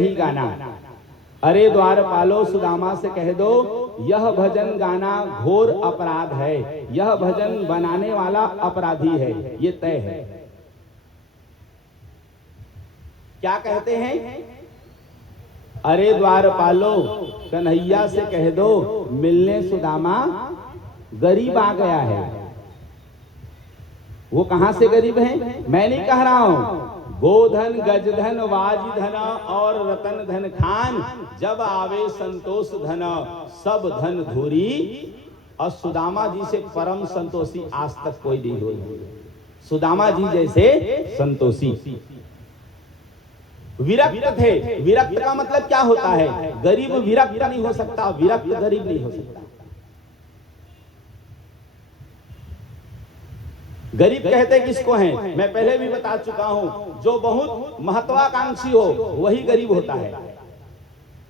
नहीं गाना। अरे द्वारपालो सुदामा से कह दो यह भजन गाना घोर अपराध है, यह भजन बनाने वाला अपराधी है, ये तय है। क्या कहते हैं? अरे द्वारपालो कन्हैया से कह दो मिलने सुदामा गरीब आ गया है। वो कहां से गरीब है? मैं नहीं कह रहा हूं। गोधन गजधन वाजिधन और रतन धन खान, जब आवे संतोष धन सब धन धूरी। और सुदामा जी से परम संतोषी आज तक कोई नहीं हुई। सुदामा जी जैसे संतोषी। विरक्त थे। विरक्त का मतलब क्या होता है? गरीब विरक्त नहीं हो सकता, विरक्त गरीब नहीं हो सकता। गरीब कहते किसको हैं? मैं पहले भी बता चुका हूं, जो बहुत महत्वाकांक्षी हो वही गरीब होता है।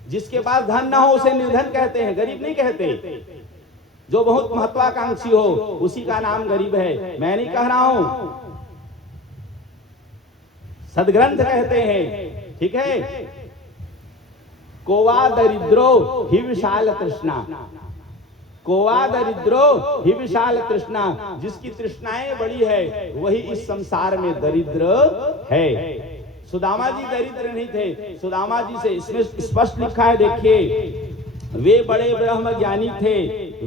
जिसके पास धन ना हो उसे निर्धन कहते हैं, गरीब नहीं कहते। जो बहुत महत्वाकांक्षी हो उसी का नाम गरीब है। मैं नहीं कह रहा हूं, सदग्रंथ कहते हैं, ठीक है। कोवा दरिद्रो ही विशाल तृष्णा, कोवा दरिद्रो ही विशाल तृष्णा। जिसकी तृष्णाएं बड़ी है वही इस संसार में दरिद्र है। सुदामा जी दरिद्र नहीं थे। सुदामा जी से इसमें स्पष्ट लिखा है, देखिए, वे बड़े ब्रह्म ज्ञानी थे,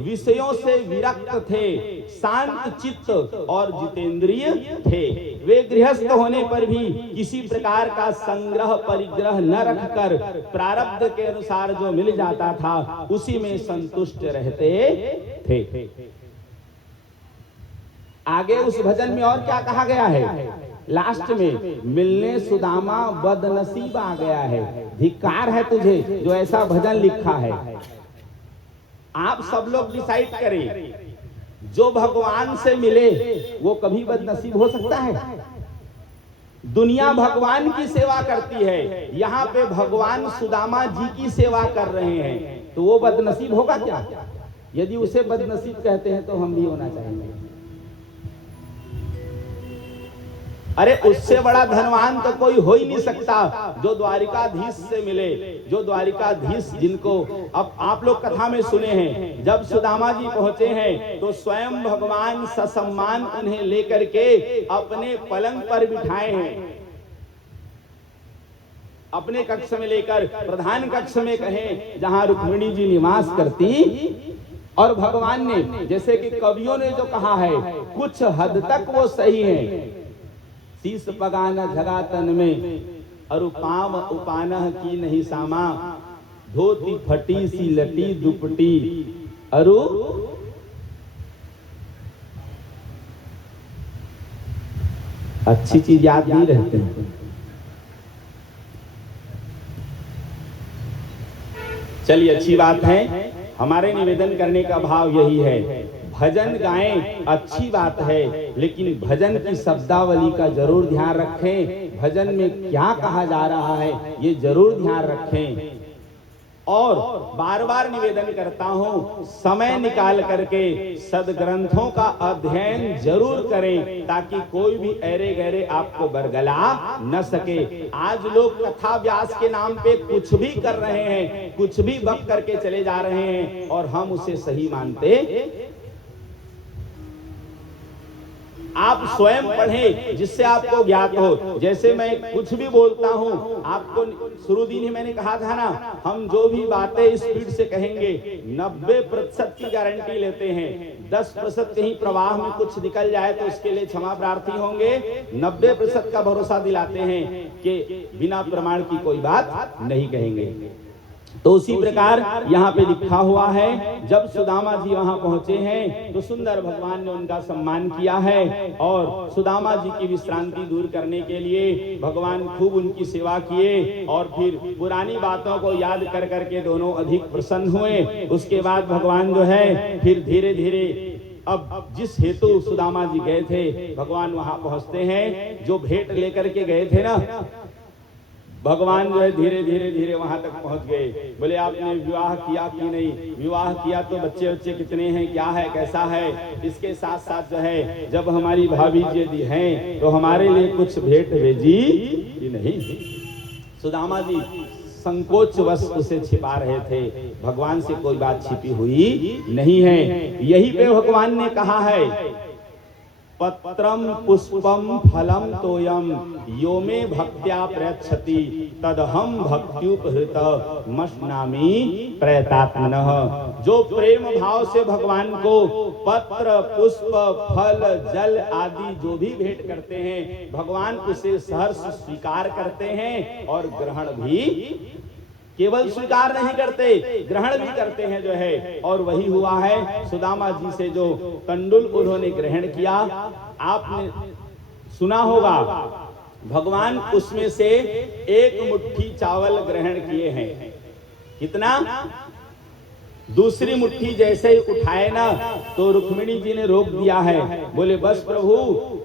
विषयों से विरक्त थे, शांत चित्त और जितेंद्रिय थे। वे गृहस्थ होने पर भी किसी प्रकार का संग्रह परिग्रह न रखकर प्रारब्ध के अनुसार जो मिल जाता था उसी में संतुष्ट रहते थे। आगे उस भजन में और क्या कहा गया है? लास्ट में मिलने सुदामा बदनसीब आ गया है। धिक्कार है तुझे जो ऐसा भजन लिखा है। आप सब लोग डिसाइड करें, जो भगवान से मिले वो कभी बदनसीब हो सकता है? दुनिया भगवान की सेवा करती है, यहाँ पे भगवान सुदामा जी की सेवा कर रहे हैं, तो वो बदनसीब होगा क्या? यदि उसे बदनसीब कहते हैं तो हम भी होना चाहिए। अरे उससे बड़ा धनवान तो कोई हो ही नहीं सकता जो द्वारिकाधीश से मिले। जो द्वारिकाधीश जिनको अब आप लोग कथा में सुने हैं, जब सुदामा जी पहुंचे हैं तो स्वयं भगवान ससम्मान उन्हें लेकर के अपने पलंग पर बिठाए हैं। अपने कक्ष में लेकर प्रधान कक्ष में कहें जहां रुक्मिणी जी निवास करती। और भगवान ने, जैसे कि कवियों ने जो कहा है, कुछ हद तक वो सही है। शीस पगाना झगा तन में और पाम उपानह की नहीं सामा, धोती फटी सी लटी दुपटी अरु अच्छी चीज याद नहीं रहते हैं। चलिए अच्छी बात है। हमारे निवेदन करने का भाव यही है, भजन गाएं अच्छी बात है, लेकिन भजन की शब्दावली का जरूर ध्यान रखें। भजन में क्या कहा जा रहा है ये जरूर ध्यान रखें। और बार बार निवेदन करता हूं, समय निकाल करके सदग्रंथों का अध्ययन जरूर करें, ताकि कोई भी ऐरे गैरे आपको बरगला न सके। आज लोग कथा व्यास के नाम पे कुछ भी कर रहे हैं, कुछ भी बक करके चले जा रहे हैं और हम उसे सही मानते। आप स्वयं पढ़ें जिससे आपको ज्ञात हो। जैसे मैं कुछ भी बोलता हूं, आपको शुरू दिन ही मैंने कहा था ना, हम जो भी बातें स्पीड से कहेंगे 90% की गारंटी लेते हैं। 10% कहीं प्रवाह में कुछ निकल जाए तो उसके लिए क्षमा प्रार्थी होंगे। 90% का भरोसा दिलाते हैं कि बिना प्रमाण की कोई बात नहीं कहेंगे। तो उसी प्रकार यहाँ पे लिखा हुआ है, जब सुदामा जी वहां पहुंचे हैं तो सुंदर भगवान ने उनका सम्मान किया है। और सुदामा जी की विश्रांति दूर करने के लिए भगवान खूब उनकी सेवा किए और फिर पुरानी बातों को याद कर करके दोनों अधिक प्रसन्न हुए। उसके बाद भगवान जो है फिर धीरे धीरे, अब जिस हेतु सुदामा जी गए थे भगवान वहां पहुंचते हैं। जो भेंट लेकर के गए थे ना, भगवान जो है धीरे धीरे धीरे वहां तक पहुंच गए। बोले आपने विवाह किया कि नहीं? विवाह किया तो बच्चे बच्चे कितने हैं, क्या है, कैसा है? इसके साथ साथ जो है जब हमारी भाभी जी हैं तो हमारे लिए कुछ भेंट भेजी कि नहीं? सुदामा जी संकोच वश उसे छिपा रहे थे। भगवान से कोई बात छिपी हुई नहीं है। यही पे भगवान ने कहा है, पत्रम पुष्पम फलम तोयम यो मे भक्त्या प्रयच्छति तदहम भक्त्युपहृत मश्नामि प्रयतात्मनः। जो प्रेम भाव से भगवान को पत्र पुष्प फल जल आदि जो भी भेंट करते हैं, भगवान उसे सहर्ष स्वीकार करते हैं और ग्रहण भी, केवल स्वीकार नहीं करते, ग्रहण भी करते हैं जो है। और वही हुआ है सुदामा जी से जो कंडुल उन्होंने ग्रहण किया। आपने सुना होगा भगवान उसमें से एक मुट्ठी चावल ग्रहण किए हैं। कितना? दूसरी मुट्ठी जैसे ही उठाए ना तो रुक्मिणी जी ने रोक दिया है। बोले बस प्रभु,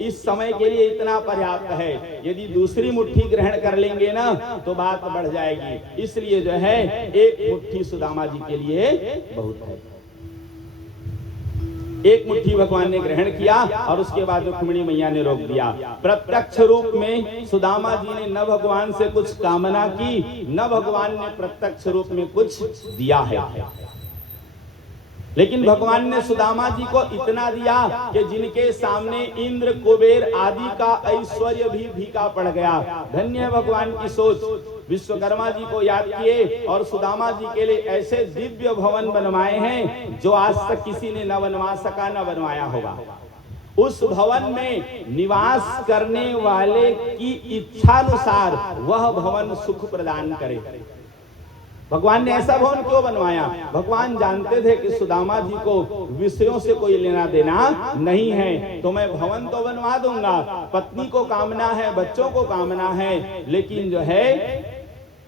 इस समय के लिए इतना पर्याप्त है, यदि दूसरी मुट्ठी ग्रहण कर लेंगे ना तो बात बढ़ जाएगी। इसलिए जो है एक मुट्ठी सुदामा जी के लिए बहुत है। एक मुट्ठी भगवान ने ग्रहण किया और उसके बाद रुक्मिणी मैया ने रोक दिया। प्रत्यक्ष रूप में सुदामा जी ने न भगवान से कुछ कामना की, न भगवान ने प्रत्यक्ष रूप में कुछ दिया है। लेकिन भगवान ने सुदामा जी को इतना दिया कि जिनके सामने इंद्र कुबेर आदि का ऐश्वर्य भी फीका पड़ गया। धन्य है भगवान की सोच। विश्वकर्मा जी को याद किए और सुदामा जी के लिए ऐसे दिव्य भवन बनवाए हैं जो आज तक किसी ने न बनवा सका, न बनवाया होगा। उस भवन में निवास करने वाले की इच्छानुसार वह भवन सुख प्रदान करे। भगवान ने ऐसा भवन क्यों बनवाया? भगवान जानते थे कि सुदामा जी को विषयों से कोई लेना देना नहीं है, तो मैं भवन तो बनवा दूंगा। पत्नी को कामना है, बच्चों को कामना है, लेकिन जो है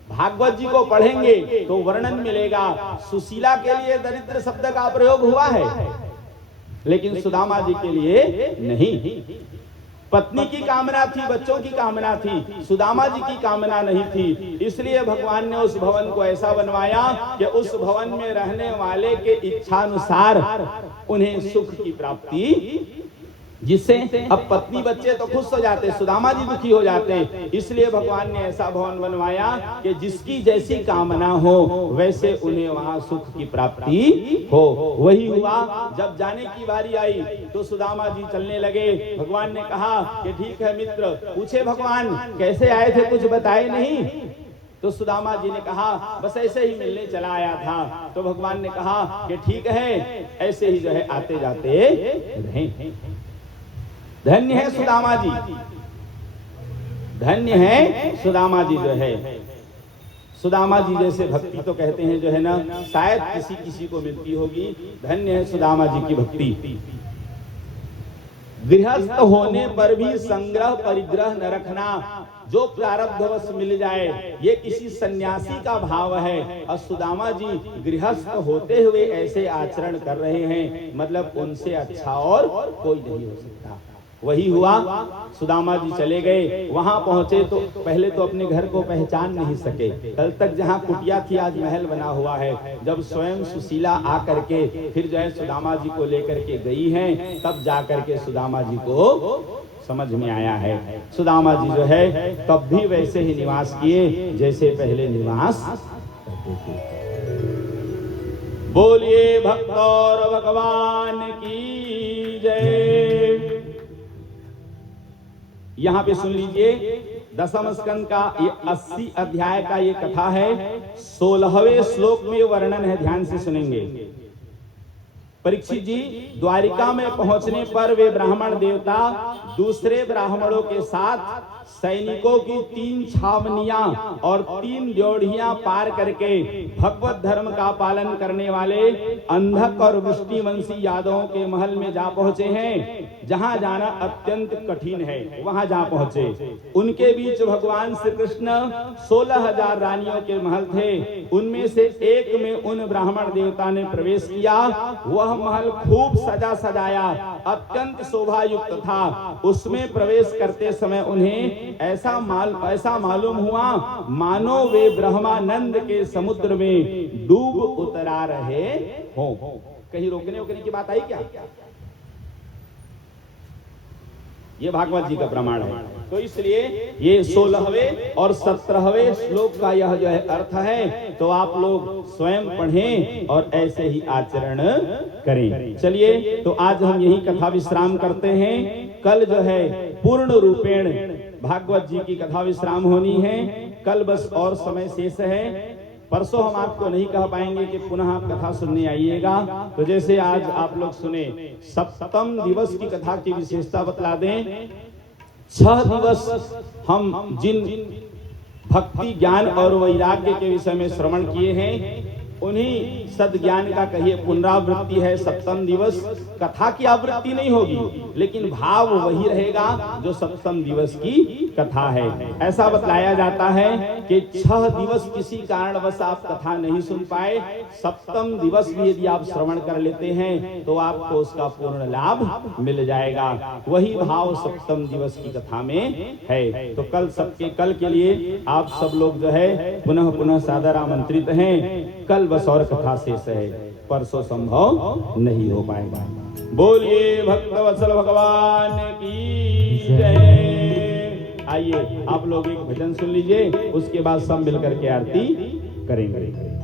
भागवत जी को पढ़ेंगे तो वर्णन मिलेगा। सुशीला के लिए दरिद्र शब्द का प्रयोग हुआ है, लेकिन सुदामा जी के लिए नहीं। पत्नी की कामना थी, बच्चों की कामना थी, सुदामा जी की कामना नहीं थी। इसलिए भगवान ने उस भवन को ऐसा बनवाया कि उस भवन में रहने वाले के इच्छानुसार उन्हें सुख की प्राप्ति, जिससे अब पत्नी बच्चे तो खुश हो जाते, सुदामा जी दुखी हो जाते। इसलिए भगवान ने ऐसा भवन बनवाया कि जिसकी जैसी कामना हो वैसे उन्हें वहां सुख की प्राप्ति हो। वही हुआ। जब जाने की बारी आई तो सुदामा जी चलने लगे। भगवान ने कहा कि ठीक है मित्र। पूछे भगवान कैसे आए थे, कुछ बताए नहीं। तो सुदामा जी ने कहा बस ऐसे ही मिलने चला आया था। तो भगवान ने कहा कि ठीक है, ऐसे ही जो है आते जाते रहें। धन्य है सुदामा जी, धन्य है सुदामा जी। जो है सुदामा जी जैसे भक्ति तो कहते हैं जो है ना, शायद किसी किसी को मिलती होगी। धन्य है सुदामा जी की भक्ति। गृहस्थ होने पर भी संग्रह परिग्रह न रखना। जो प्रारब्धवश मिल जाए, ये किसी सन्यासी का भाव है। और सुदामा जी गृहस्थ होते हुए ऐसे आचरण कर रहे हैं, मतलब उनसे अच्छा और कोई नहीं हो सकता। वही हुआ। सुदामा जी चले गए, वहां पहुंचे तो पहले तो अपने घर को पहचान नहीं सके। कल तक जहां कुटिया थी आज महल बना हुआ है। जब स्वयं सुशीला आकर के फिर जो है सुदामा जी को लेकर के गई हैं, तब जाकर के सुदामा जी को समझ में आया है। सुदामा जी जो है तब भी वैसे ही निवास किए जैसे पहले निवास करते थे। बोलिए भक्त और भगवान की जय। यहाँ पे सुन लीजिए, दशम स्कंद का ये 80 अध्याय का ये कथा है। 16वें श्लोक में वर्णन है, ध्यान से सुनेंगे। परीक्षित जी द्वारिका में पहुंचने पर वे ब्राह्मण देवता दूसरे ब्राह्मणों के साथ सैनिकों की 3 छावनियां और 3 ड्योढ़ियां पार करके भगवत धर्म का पालन करने वाले अंधक और वृष्टिवंशी यादवों के महल में जा पहुंचे हैं। जहां जाना अत्यंत कठिन है, वहां जा पहुंचे। उनके बीच भगवान श्री कृष्ण 16,000 रानियों के महल थे। उनमें से एक में उन ब्राह्मण देवता ने प्रवेश किया। वह महल खूब सजा सजाया अत्यंत शोभा युक्त था। उसमें प्रवेश करते समय उन्हें ऐसा मालूम हुआ मानो वे ब्रह्मानंद के समुद्र में डूब उतरा रहे हों। कहीं रोकने की बात आई क्या? ये भागवत जी का प्रमाण है। तो इसलिए ये 16वें और 17वें श्लोक का यह जो है अर्थ है, तो आप लोग स्वयं पढ़ें और ऐसे ही आचरण करें। चलिए, तो आज हम यही कथा विश्राम करते हैं। कल जो है पूर्ण रूपेण भागवत जी की कथा विश्राम होनी है। कल बस और समय शेष है। परसों हम आपको नहीं कह पाएंगे कि पुनः आप कथा सुनने आइएगा। तो जैसे आज आप लोग सुने, सप्तम दिवस की कथा की विशेषता बतला दें। 6 दिवस हम जिन भक्ति ज्ञान और वैराग्य के विषय में श्रवण किए हैं, उन्हीं सद्ज्ञान का कहिए पुनरावृत्ति है सप्तम दिवस। कथा की आवृत्ति नहीं होगी, लेकिन भाव वही रहेगा जो सप्तम दिवस की कथा है। ऐसा बतलाया जाता है कि 6 दिवस किसी कारणवश आप कथा नहीं सुन पाए, सप्तम दिवस भी यदि आप श्रवण कर लेते हैं तो आपको उसका पूर्ण लाभ मिल जाएगा। वही भाव सप्तम दिवस की कथा में है। तो कल के लिए आप सब लोग जो है पुनः सादर आमंत्रित हैं। कल बस और कथा शेष है, परसों संभव नहीं हो पाएगा। बोलिए भक्तवत्सल भगवान की जय। आइए आप लोग एक भजन सुन लीजिए, उसके बाद सब मिलकर के आरती करेंगे।